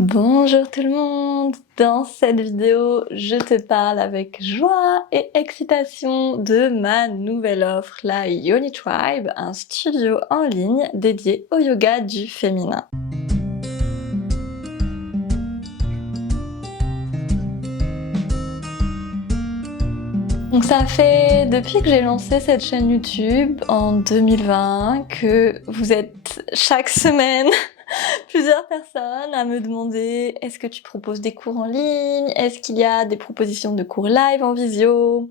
Bonjour tout le monde! Dans cette vidéo, je te parle avec joie et excitation de ma nouvelle offre, la Yoni Tribe, un studio en ligne dédié au yoga du féminin. Donc ça fait depuis que j'ai lancé cette chaîne YouTube en 2020 que vous êtes chaque semaine plusieurs personnes à me demander est-ce que tu proposes des cours en ligne? Est-ce qu'il y a des propositions de cours live en visio?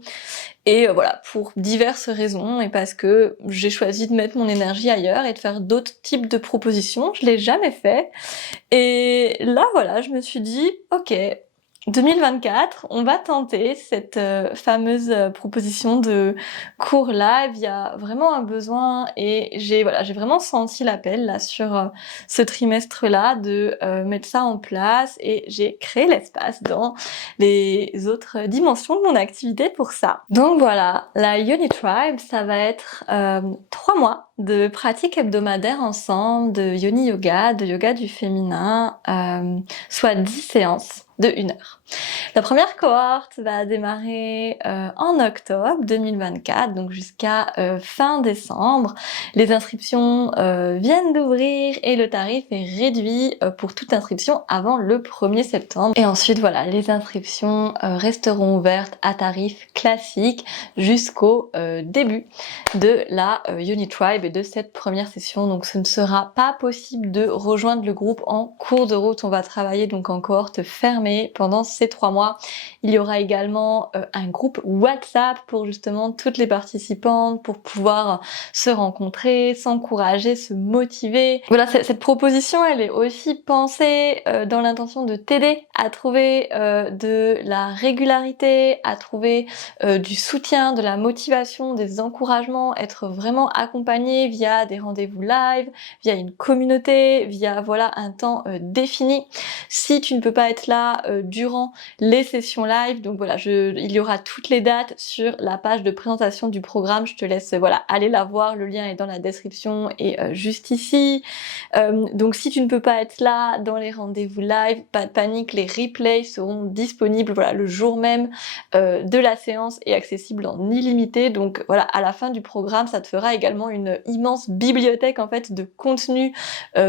Et voilà, pour diverses raisons et parce que j'ai choisi de mettre mon énergie ailleurs et de faire d'autres types de propositions. Je l'ai jamais fait. Et là, voilà, je me suis dit, ok, 2024, on va tenter cette fameuse proposition de cours live. Il y a vraiment un besoin et j'ai vraiment senti l'appel là sur ce trimestre-là de mettre ça en place et j'ai créé l'espace dans les autres dimensions de mon activité pour ça. Donc voilà, la Yoni Tribe, ça va être 3 mois de pratiques hebdomadaires ensemble, de Yoni Yoga, de yoga du féminin, soit 10 séances de 1 heure. La première cohorte va démarrer en octobre 2024, donc jusqu'à fin décembre. Les inscriptions viennent d'ouvrir et le tarif est réduit pour toute inscription avant le 1er septembre. Et ensuite, voilà, les inscriptions resteront ouvertes à tarif classique jusqu'au début de la Yoni Tribe et de cette première session. Donc ce ne sera pas possible de rejoindre le groupe en cours de route. On va travailler donc en cohorte fermée pendant ces 3 mois. Il y aura également un groupe WhatsApp pour justement toutes les participantes pour pouvoir se rencontrer, s'encourager, se motiver. Voilà, cette proposition, elle est aussi pensée dans l'intention de t'aider à trouver de la régularité, à trouver du soutien, de la motivation, des encouragements, être vraiment accompagné via des rendez-vous live, via une communauté, via voilà un temps défini. Si tu ne peux pas être là durant les sessions live, donc voilà, il y aura toutes les dates sur la page de présentation du programme. Je te laisse voilà aller la voir, le lien est dans la description et juste ici. Donc si tu ne peux pas être là dans les rendez-vous live, pas de panique, les replays seront disponibles voilà le jour même de la séance et accessible en illimité. Donc voilà, à la fin du programme, ça te fera également une immense bibliothèque en fait de contenu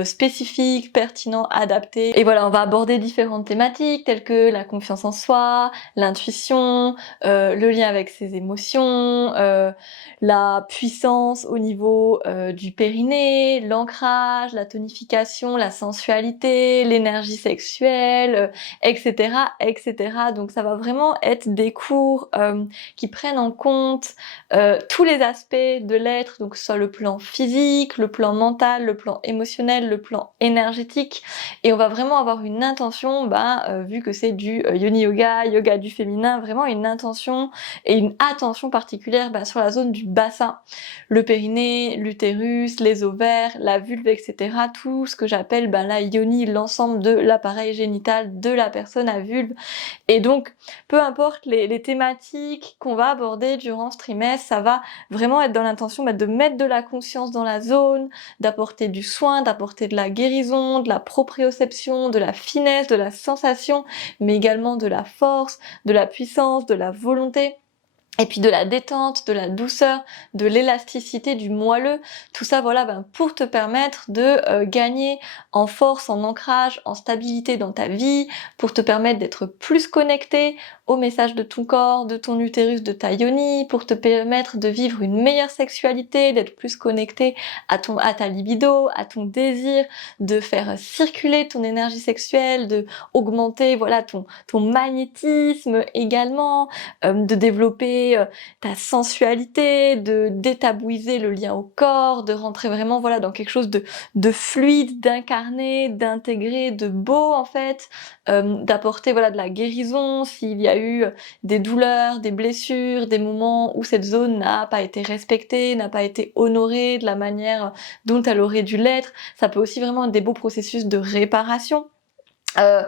spécifique, pertinent, adapté. Et voilà, on va aborder différentes thématiques telles que la confiance en soi, l'intuition, le lien avec ses émotions, la puissance au niveau du périnée, l'ancrage, la tonification, la sensualité, l'énergie sexuelle, etc., etc. Donc ça va vraiment être des cours qui prennent en compte tous les aspects de l'être, donc que ce soit le plan physique, le plan mental, le plan émotionnel, le plan énergétique. Et on va vraiment avoir une intention, vu que c'est du Yoni Yoga, yoga du féminin, vraiment une intention et une attention particulière sur la zone du bassin, le périnée, l'utérus, les ovaires, la vulve, etc. Tout ce que j'appelle la yoni, l'ensemble de l'appareil génital de la personne à vulve. Et donc, peu importe les thématiques qu'on va aborder durant ce trimestre, ça va vraiment être dans l'intention de mettre de la conscience dans la zone, d'apporter du soin, d'apporter de la guérison, de la proprioception, de la finesse, de la sensation, mais également de la force, de la puissance, de la volonté. Et puis de la détente, de la douceur, de l'élasticité, du moelleux, tout ça voilà pour te permettre de gagner en force, en ancrage, en stabilité dans ta vie, pour te permettre d'être plus connecté au message de ton corps, de ton utérus, de ta yoni, pour te permettre de vivre une meilleure sexualité, d'être plus connecté à ta libido, à ton désir, de faire circuler ton énergie sexuelle, de augmenter voilà ton magnétisme également, de développer ta sensualité, de détabouiser le lien au corps, de rentrer vraiment voilà dans quelque chose de fluide, d'incarné, d'intégré, de beau en fait, d'apporter voilà de la guérison s'il y a eu des douleurs, des blessures, des moments où cette zone n'a pas été respectée, n'a pas été honorée de la manière dont elle aurait dû l'être. Ça peut aussi vraiment être des beaux processus de réparation. Heu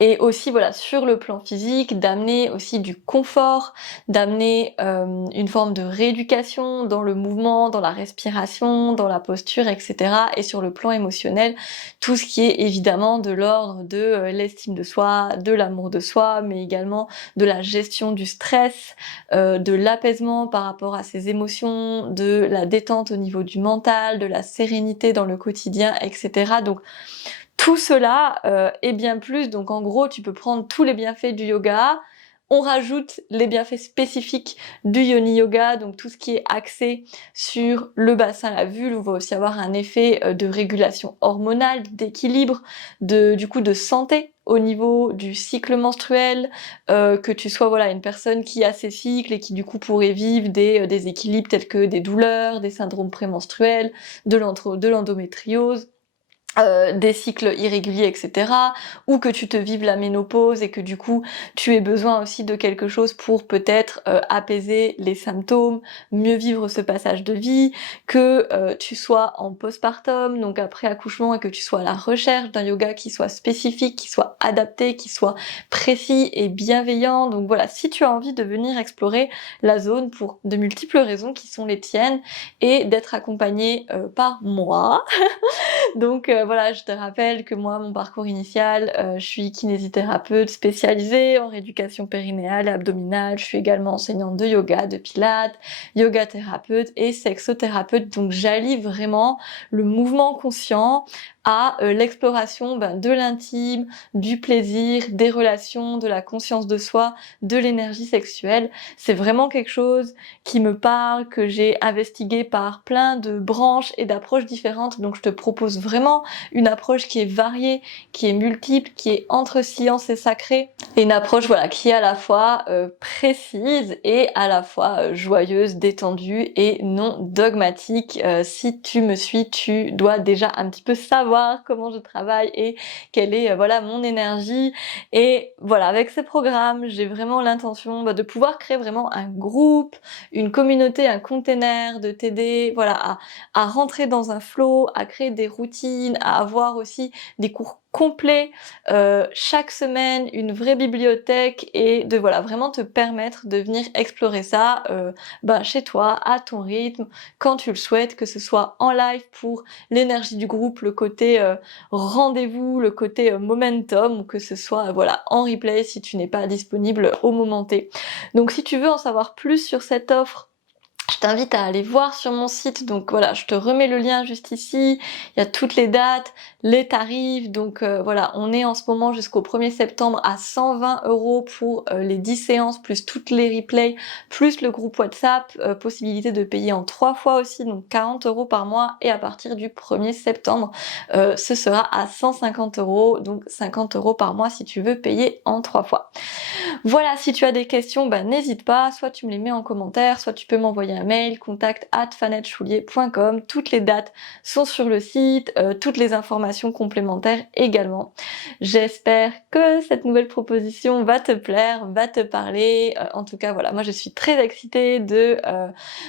et aussi voilà, sur le plan physique, d'amener aussi du confort, d'amener, une forme de rééducation dans le mouvement, dans la respiration, dans la posture et cetera et sur le plan émotionnel, tout ce qui est évidemment de l'ordre de, l'estime de soi, de l'amour de soi, mais également de la gestion du stress, de l'apaisement par rapport à ses émotions, de la détente au niveau du mental, de la sérénité dans le quotidien et cetera donc tout cela, et bien plus, donc en gros, tu peux prendre tous les bienfaits du yoga, on rajoute les bienfaits spécifiques du Yoni Yoga, donc tout ce qui est axé sur le bassin, la vulve, on va aussi avoir un effet, de régulation hormonale, d'équilibre, du coup de santé au niveau du cycle menstruel, que tu sois voilà une personne qui a ses cycles et qui du coup pourrait vivre des déséquilibres tels que des douleurs, des syndromes prémenstruels, de l'endométriose, des cycles irréguliers et cetera, ou que tu te vives la ménopause et que du coup tu aies besoin aussi de quelque chose pour peut-être, apaiser les symptômes, mieux vivre ce passage de vie, que, tu sois en postpartum, donc après accouchement et que tu sois à la recherche d'un yoga qui soit spécifique, qui soit adapté, qui soit précis et bienveillant. Donc voilà, si tu as envie de venir explorer la zone pour de multiples raisons qui sont les tiennes et d'être accompagné, par moi, donc voilà, je te rappelle que moi, mon parcours initial, je suis kinésithérapeute spécialisée en rééducation périnéale et abdominale. Je suis également enseignante de yoga, de pilates, yoga thérapeute et sexothérapeute. Donc j'allie vraiment le mouvement conscient à l'exploration de l'intime, du plaisir, des relations, de la conscience de soi, de l'énergie sexuelle. C'est vraiment quelque chose qui me parle, que j'ai investigué par plein de branches et d'approches différentes. Donc je te propose vraiment une approche qui est variée, qui est multiple, qui est entre science et sacré. Et une approche voilà qui est à la fois précise et à la fois joyeuse, détendue et non dogmatique. Si tu me suis, tu dois déjà un petit peu savoir comment je travaille et quelle est voilà mon énergie. Et voilà, avec ces programmes, j'ai vraiment l'intention de pouvoir créer vraiment un groupe, une communauté, un container, de t'aider voilà à rentrer dans un flow, à créer des routines, à avoir aussi des cours complets chaque semaine, une vraie bibliothèque et de voilà vraiment te permettre de venir explorer ça chez toi, à ton rythme, quand tu le souhaites, que ce soit en live pour l'énergie du groupe, le côté rendez-vous, le côté momentum, ou que ce soit voilà en replay si tu n'es pas disponible au moment T. Donc si tu veux en savoir plus sur cette offre, je t'invite à aller voir sur mon site, donc voilà, je te remets le lien juste ici, il y a toutes les dates, les tarifs, donc voilà, on est en ce moment jusqu'au 1er septembre à 120 € pour les 10 séances, plus toutes les replays, plus le groupe WhatsApp, possibilité de payer en 3 fois aussi, donc 40 € par mois, et à partir du 1er septembre, ce sera à 150 €, donc 50 € par mois si tu veux payer en 3 fois. Voilà, si tu as des questions, n'hésite pas, soit tu me les mets en commentaire, soit tu peux m'envoyer un mail, contact@fanetchoulier.com. Toutes les dates sont sur le site, toutes les informations complémentaires également. J'espère que cette nouvelle proposition va te plaire, va te parler. En tout cas, voilà, moi je suis très excitée de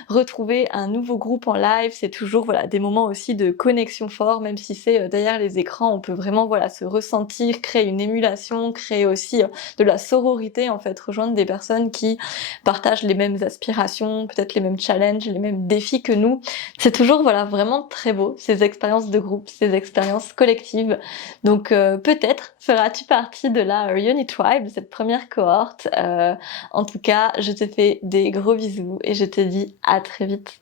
retrouver un nouveau groupe en live. C'est toujours voilà des moments aussi de connexion fort, même si c'est derrière les écrans, on peut vraiment voilà se ressentir, créer une émulation, créer aussi de la sororité en fait, rejoindre des personnes qui partagent les mêmes aspirations, peut-être les mêmes challenges, les mêmes défis que nous. C'est toujours voilà vraiment très beau ces expériences de groupe, ces expériences collectives. Donc peut-être feras-tu partie de la Yoni Tribe, cette première cohorte. En tout cas, je te fais des gros bisous et je te dis à très vite.